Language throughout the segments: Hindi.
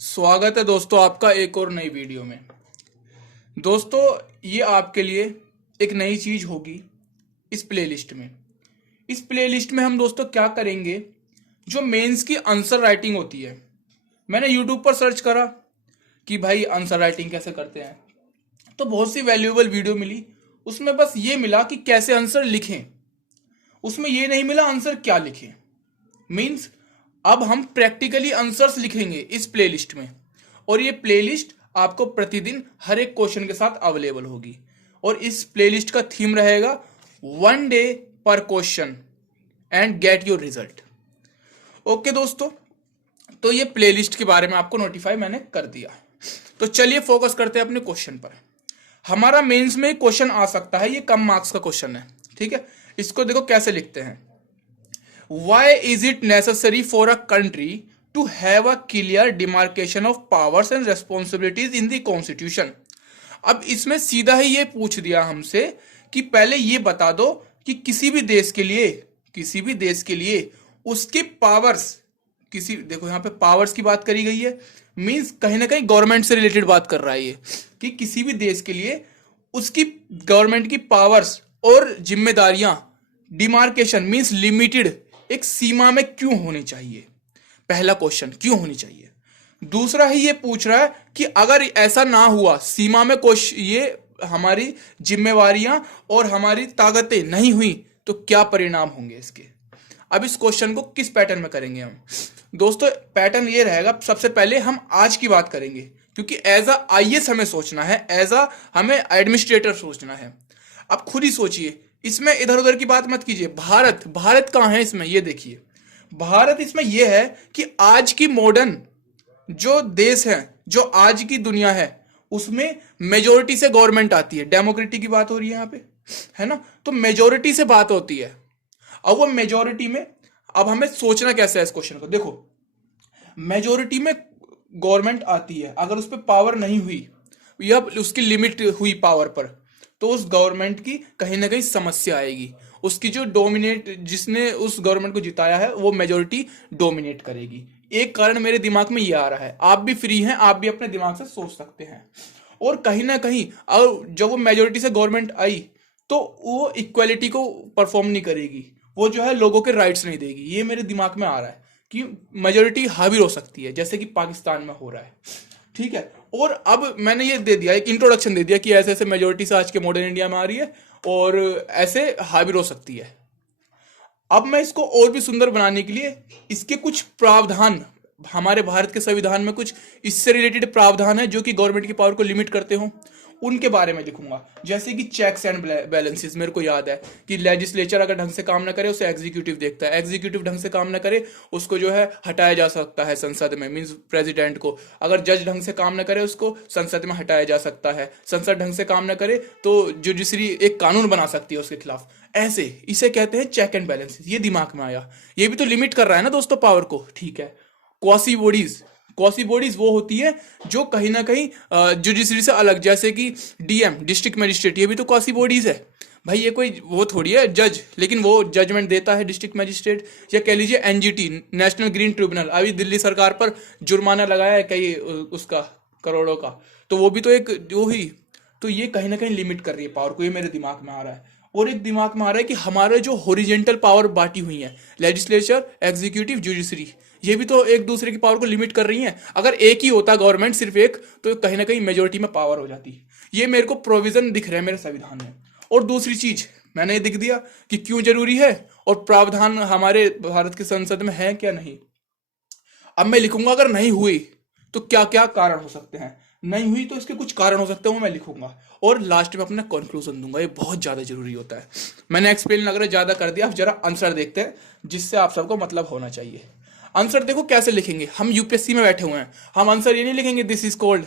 स्वागत है दोस्तों आपका एक और नई वीडियो में। दोस्तों, ये आपके लिए एक नई चीज होगी इस प्लेलिस्ट में। इस प्लेलिस्ट में हम दोस्तों क्या करेंगे, जो मेंस की आंसर राइटिंग होती है। मैंने यूट्यूब पर सर्च करा कि भाई आंसर राइटिंग कैसे करते हैं, तो बहुत सी वैल्यूएबल वीडियो मिली। उसमें बस ये मिला कि कैसे आंसर लिखें, उसमें ये नहीं मिला आंसर क्या लिखें। मीन्स अब हम प्रैक्टिकली आंसर्स लिखेंगे इस प्लेलिस्ट में, और ये प्लेलिस्ट आपको प्रतिदिन हर एक क्वेश्चन के साथ अवेलेबल होगी। और इस प्लेलिस्ट का थीम रहेगा 1 डे पर question and get your result. Okay दोस्तों, तो ये प्लेलिस्ट के बारे में आपको नोटिफाई मैंने कर दिया। तो चलिए फोकस करते हैं अपने क्वेश्चन पर। हमारा मेंस में क्वेश्चन आ सकता है, ये कम मार्क्स का क्वेश्चन है, ठीक है। इसको देखो कैसे लिखते हैं। Why is it necessary for a country to have a clear demarcation of powers and responsibilities in the constitution? अब इसमें सीधा ही ये पूछ दिया हमसे कि पहले ये बता दो कि किसी भी देश के लिए उसके पावर्स, देखो यहाँ पे पावर्स की बात करी गई है, मींस कहीं ना कहीं गवर्नमेंट से रिलेटेड बात कर रहा है ये, कि किसी भी देश के लिए उसकी गवर्नमेंट की पावर्स और जिम्मेदारियां डिमार्केशन मींस लिमिटेड, एक सीमा में क्यों होनी चाहिए। पहला क्वेश्चन, क्यों होनी चाहिए। दूसरा ही ये पूछ रहा है कि अगर ऐसा ना हुआ, सीमा में ये हमारी जिम्मेवारियां और हमारी ताकतें नहीं हुई, तो क्या परिणाम होंगे इसके। अब इस क्वेश्चन को किस पैटर्न में करेंगे हम दोस्तों। पैटर्न ये रहेगा, सबसे पहले हम आज की बात करेंगे, क्योंकि एज अ आईएएस हमें सोचना है, एज अ हमें एडमिनिस्ट्रेटर सोचना है। अब खुद ही सोचिए, इसमें इधर उधर की बात मत कीजिए। भारत कहाँ है इसमें, ये देखिए। भारत इसमें यह है कि आज की मॉडर्न जो देश है, जो आज की दुनिया है, उसमें मेजोरिटी से गवर्नमेंट आती है। डेमोक्रेटिक की बात हो रही है यहाँ पे, है ना। तो मेजोरिटी से बात होती है। अब वो मेजोरिटी में अब हमें सोचना कैसे है इस क्वेश्चन को। देखो, मेजोरिटी में गवर्नमेंट आती है, अगर उस पर पावर नहीं हुई या उसकी लिमिट हुई पावर पर, तो उस गवर्नमेंट की कहीं ना कहीं समस्या आएगी। उसकी जो जिसने उस गवर्नमेंट को जिताया है, वो मेजोरिटी डोमिनेट करेगी। एक कारण मेरे दिमाग में ये आ रहा है, आप भी फ्री हैं, आप भी अपने दिमाग से सोच सकते हैं। और कहीं ना कहीं अगर जब वो मेजोरिटी से गवर्नमेंट आई, तो वो इक्वालिटी को परफॉर्म नहीं करेगी, वो जो है लोगों के राइट्स नहीं देगी। ये मेरे दिमाग में आ रहा है कि मेजोरिटी हावी हो सकती है, जैसे कि पाकिस्तान में हो रहा है, ठीक है। और अब मैंने ये दे दिया, एक इंट्रोडक्शन दे दिया कि ऐसे ऐसे मेजोरिटी से आज के मॉडर्न इंडिया में आ रही है और ऐसे हावी हो सकती है। अब मैं इसको और भी सुंदर बनाने के लिए इसके कुछ प्रावधान, हमारे भारत के संविधान में कुछ इससे रिलेटेड प्रावधान है जो कि गवर्नमेंट की पावर को लिमिट करते हो, उनके बारे में लिखूंगा। जैसे कि चेक्स एंड बैलेंसेस। मेरे को याद है कि लेजिस्लेचर अगर ढंग से काम ना करे, उसे एग्जीक्यूटिव देखता है, एग्जीक्यूटिव ढंग से काम ना करे, उसको जो है हटाया जा सकता है संसद में, मींस प्रेसिडेंट को। अगर जज ढंग से काम ना करे, उसको संसद में हटाया जा सकता है। संसद ढंग से काम ना करे तो जुडिशरी एक कानून बना सकती है उसके खिलाफ। ऐसे इसे कहते हैं चेक एंड बैलेंसेस। ये दिमाग में आया, ये भी तो लिमिट कर रहा है ना दोस्तों पावर को, ठीक है। क्वासी बॉडीज वो होती है जो कहीं ना कहीं जुडिशरी से अलग, जैसे कि डीएम, डिस्ट्रिक्ट मजिस्ट्रेट, ये भी तो क्वासी बॉडीज है भाई। ये कोई वो थोड़ी है जज, लेकिन वो जजमेंट देता है डिस्ट्रिक्ट मजिस्ट्रेट। या कह लीजिए एनजीटी, नेशनल ग्रीन ट्रिब्यूनल, अभी दिल्ली सरकार पर जुर्माना लगाया है कई उसका करोड़ों का, तो वो भी तो एक जो ही। तो ये कहीं ना कहीं लिमिट कर रही है पावर को, ये मेरे दिमाग में आ रहा है। और एक दिमाग में आ रहा है कि हमारे जो हॉरिजेंटल पावर बांटी हुई है, लेजिस्लेचर, एग्जीक्यूटिव, जुडिशरी, ये भी तो एक दूसरे की पावर को लिमिट कर रही हैं। अगर एक ही होता गवर्नमेंट, सिर्फ एक, तो कहीं ना कहीं मेजोरिटी में पावर हो जाती। ये मेरे को प्रोविजन दिख रहा है मेरे संविधान में। और दूसरी चीज मैंने ये दिख दिया कि क्यों जरूरी है और प्रावधान हमारे भारत की संसद में है क्या नहीं। अब मैं लिखूंगा अगर नहीं हुई तो क्या क्या कारण हो सकते हैं, नहीं हुई तो इसके कुछ कारण हो सकते हैं, वो मैं लिखूंगा। और लास्ट में अपना कंक्लूजन दूंगा। ये बहुत ज्यादा जरूरी होता है। मैंने एक्सप्लेन अगर ज्यादा कर दिया, अब जरा आंसर देखते हैं जिससे आप सबको मतलब होना चाहिए। आंसर देखो कैसे लिखेंगे। हम यूपीएससी में बैठे हुए हैं, हम आंसर ये नहीं लिखेंगे दिस इज कोल्ड।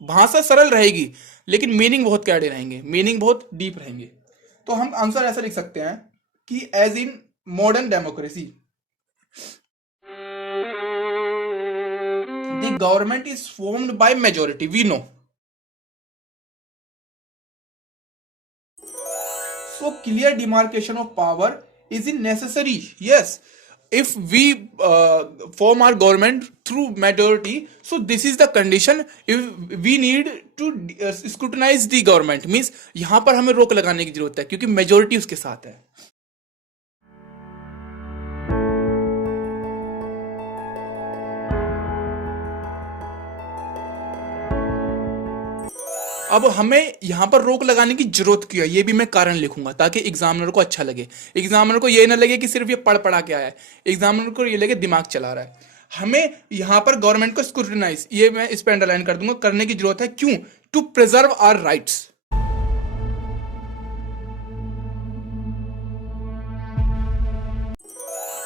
भाषा सरल रहेगी लेकिन मीनिंग बहुत कैडे रहेंगे, मीनिंग बहुत डीप रहेंगे। तो हम आंसर ऐसा लिख सकते हैं कि as in modern democracy the government is formed by majority, we know. So clear demarcation of power is in necessary, yes. if we form our government through majority, so this is the condition. If we need to scrutinize the government, means यहां पर हमें रोक लगाने की जरूरत है क्योंकि मेजोरिटी उसके साथ है। अब हमें यहां पर रोक लगाने की जरूरत क्यों है, ये भी मैं कारण लिखूंगा ताकि एग्जामिनर को अच्छा लगे। एग्जामिनर को ये ना लगे कि सिर्फ ये पढ़ पढ़ा के आया है, एग्जामिनर को ये लगे दिमाग चला रहा है। हमें यहां पर गवर्नमेंट को स्क्रूटिनाइज, ये मैं इस पर अंडरलाइन कर दूंगा, करने की जरूरत है। क्यों? To preserve our rights.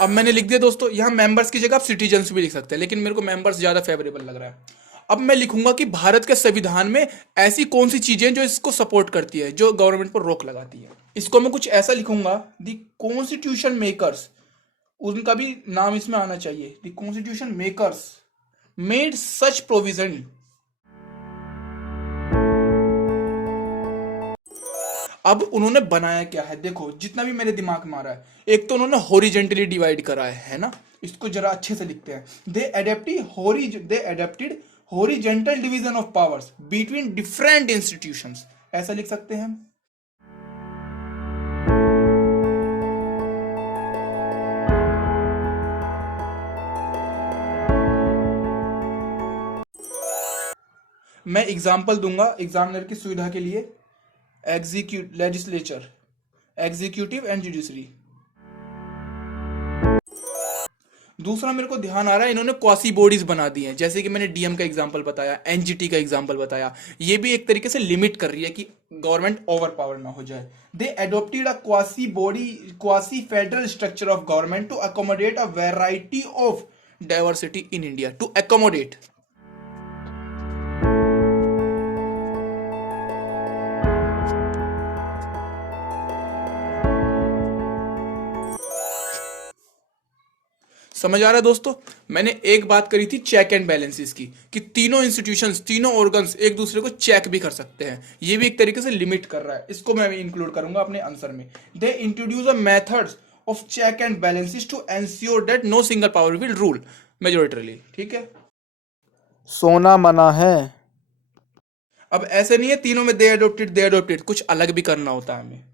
अब मैंने लिख दिया दोस्तों, यहां मेंबर्स की जगह आप सिटीजन्स भी लिख सकते हैं, लेकिन मेरे को मेंबर्स ज्यादा फेवरेबल लग रहा है। अब मैं लिखूंगा कि भारत के संविधान में ऐसी कौन सी चीजें जो इसको सपोर्ट करती है, जो गवर्नमेंट पर रोक लगाती है। इसको मैं कुछ ऐसा लिखूंगा, द कॉन्स्टिट्यूशन मेकर्स, उनका भी नाम इसमें आना चाहिए। The constitution makers made such provision. अब उन्होंने बनाया क्या है, देखो जितना भी मेरे दिमाग में आ रहा है, एक तो उन्होंने हॉरिजेंटली डिवाइड करा है ना, इसको जरा अच्छे से लिखते हैं। They adapted horizontal division of powers between different institutions, ऐसा लिख सकते हैं हम। मैं एग्जांपल दूंगा एग्जामिनर की सुविधा के लिए। Legislature, executive and judiciary. दूसरा मेरे को ध्यान आ रहा है, इन्होंने क्वासी बॉडीज बना दी हैं, जैसे कि मैंने डीएम का एग्जांपल बताया, एनजीटी का एग्जांपल बताया। ये भी एक तरीके से लिमिट कर रही है कि गवर्नमेंट ओवर पावर ना हो जाए। They adopted a quasi federal structure of government to accommodate a variety of diversity in India. To accommodate, समझ आ रहा है दोस्तों। मैंने एक बात करी थी चेक एंड बैलेंसेस की, कि तीनों इंस्टीट्यूशंस, तीनों ऑर्गन्स एक दूसरे को चेक भी कर सकते हैं। ये भी एक तरीके से लिमिट कर रहा है, इसको मैं इंक्लूड करूंगा अपने आंसर में। They introduce a methods of check and balances to ensure that no single power will rule majoritarily. ठीक है, सोना मना है। अब ऐसे नहीं है तीनों में दे एडोप्टेड, कुछ अलग भी करना होता है हमें।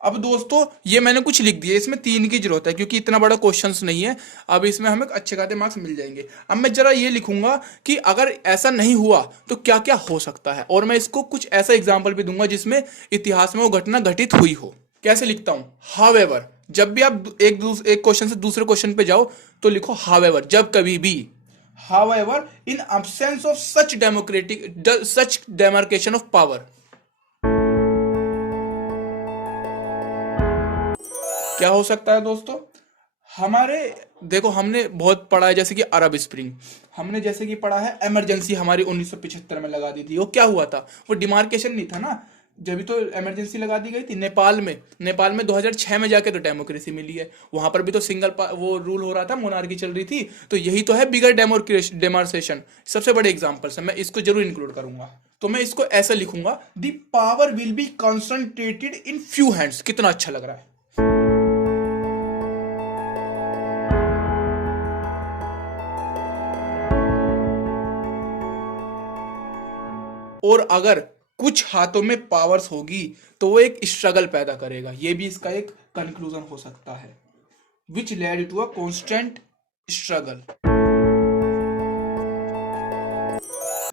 अब दोस्तों ये मैंने कुछ लिख दिया, इसमें 3 की जरूरत है क्योंकि इतना बड़ा क्वेश्चंस नहीं है। अब इसमें हमें अच्छे खासे मार्क्स मिल जाएंगे। अब मैं जरा ये लिखूंगा कि अगर ऐसा नहीं हुआ तो क्या क्या हो सकता है, और मैं इसको कुछ ऐसा एग्जाम्पल भी दूंगा जिसमें इतिहास में वो घटना घटित हुई हो। कैसे लिखता हूं, हावेवर। जब भी आप एक क्वेश्चन से दूसरे क्वेश्चन पे जाओ तो लिखो हावेवर, जब कभी भी। However in absence of such demarcation of power. क्या हो सकता है दोस्तों, हमारे देखो हमने बहुत पढ़ा है, जैसे कि अरब स्प्रिंग, हमने जैसे कि पढ़ा है इमरजेंसी हमारी 1975 में लगा दी थी। वो क्या हुआ था, वो डिमार्केशन नहीं था ना, जब भी तो इमरजेंसी लगा दी गई थी। नेपाल में 2006 में जाके तो डेमोक्रेसी मिली है, वहां पर भी तो सिंगल वो रूल हो रहा था, मोनार्की चल रही थी। तो यही तो है बिगर डेमोक्रेशन, सबसे बड़े एग्जाम्पल्स है। मैं इसको जरूर इंक्लूड करूंगा, तो मैं इसको ऐसा लिखूंगा, the power will be concentrated in few hands. कितना अच्छा लग रहा है। और अगर कुछ हाथों में पावर्स होगी तो वो एक स्ट्रगल पैदा करेगा, ये भी इसका एक कंक्लूजन हो सकता है। Which led to a constant struggle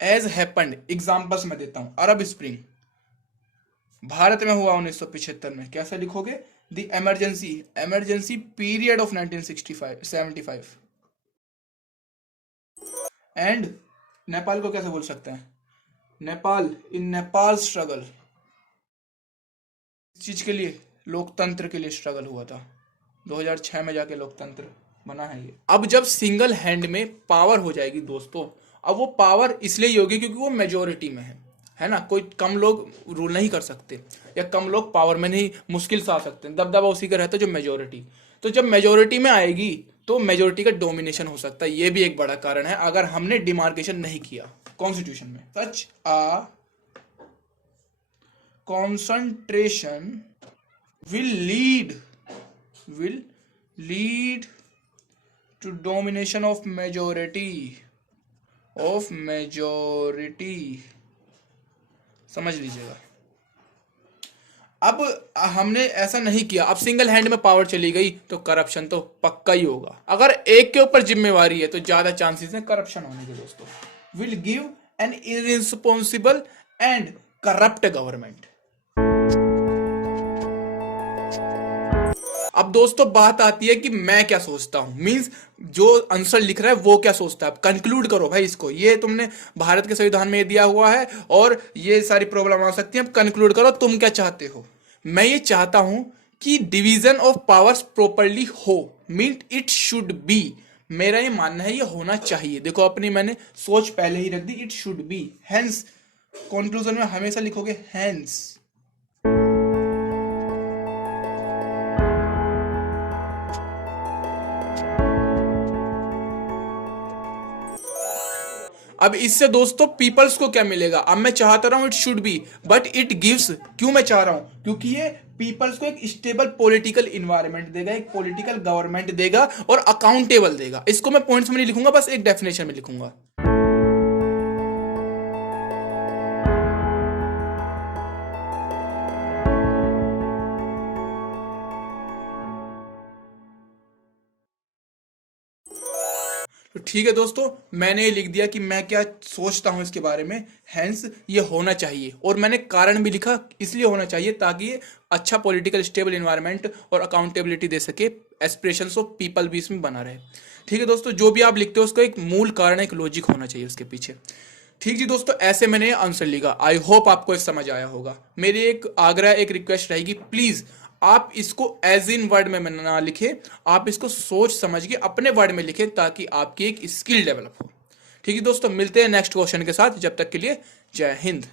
as happened. Examples मैं देता हूं, अरब स्प्रिंग भारत में हुआ 1975 में। कैसे लिखोगे, the emergency period of 1975 and Nepal को कैसे बोल सकते हैं, नेपाल स्ट्रगल। इस चीज के लिए, लोकतंत्र के लिए स्ट्रगल हुआ था। 2006 में जाके लोकतंत्र बना है ये। अब जब सिंगल हैंड में पावर हो जाएगी दोस्तों, अब वो पावर इसलिए होगी क्योंकि वो मेजोरिटी में है ना। कोई कम लोग रूल नहीं कर सकते, या कम लोग पावर में नहीं, मुश्किल से आ सकते हैं। दबदबा उसी का रहता है जो मेजोरिटी। तो जब मेजोरिटी में आएगी तो मेजोरिटी का डोमिनेशन हो सकता है। ये भी एक बड़ा कारण है अगर हमने डिमार्केशन नहीं किया। कॉन्स्टिट्यूशन में, सच आ concentration will lead to domination of majority समझ लीजिएगा। अब हमने ऐसा नहीं किया, अब सिंगल हैंड में पावर चली गई तो करप्शन तो पक्का ही होगा। अगर एक के ऊपर जिम्मेवारी है तो ज्यादा चांसेस है करप्शन होने के दोस्तों। Will give an irresponsible and corrupt government. अब दोस्तों बात आती है कि मैं क्या सोचता हूं, मींस जो आंसर लिख रहा है वो क्या सोचता है। कंक्लूड करो भाई इसको, ये तुमने भारत के संविधान में दिया हुआ है और ये सारी प्रॉब्लम आ सकती है। अब कंक्लूड करो तुम क्या चाहते हो। मैं ये चाहता हूं कि डिवीजन ऑफ पावर्स प्रॉपरली हो, मीन इट शुड बी। मेरा ये मानना है ये होना चाहिए। देखो अपनी मैंने सोच पहले ही रख दी, it should be. Hence conclusion में हमेशा लिखोगे हेंस। अब इससे दोस्तों पीपल्स को क्या मिलेगा। अब मैं चाहता रहा हूं it should B, but it gives, क्यों मैं चाह रहा हूं, क्योंकि ये पीपल्स को एक स्टेबल पॉलिटिकल इन्वायरमेंट देगा, एक पॉलिटिकल गवर्नमेंट देगा और अकाउंटेबल देगा। इसको मैं पॉइंट्स में नहीं लिखूंगा, बस एक डेफिनेशन में लिखूंगा। तो ठीक है दोस्तों, मैंने ये लिख दिया कि मैं क्या सोचता हूं इसके बारे में। हेंस ये होना चाहिए, और मैंने कारण भी लिखा, इसलिए होना चाहिए ताकि ये अच्छा पॉलिटिकल स्टेबल एनवायरनमेंट और अकाउंटेबिलिटी दे सके, एस्पिरेशंस ऑफ पीपल भी इसमें बना रहे। ठीक है दोस्तों, जो भी आप लिखते हो उसका एक मूल कारण, एक लॉजिक होना चाहिए उसके पीछे। ठीक जी दोस्तों, ऐसे मैंने आंसर लिखा। आई होप आपको समझ आया होगा। मेरी एक आग्रह, एक रिक्वेस्ट रहेगी, प्लीज आप इसको एज इन वर्ड में ना लिखे, आप इसको सोच समझ के अपने वर्ड में लिखें ताकि आपकी एक स्किल डेवलप हो। ठीक है दोस्तों, मिलते हैं नेक्स्ट क्वेश्चन के साथ। जब तक के लिए जय हिंद।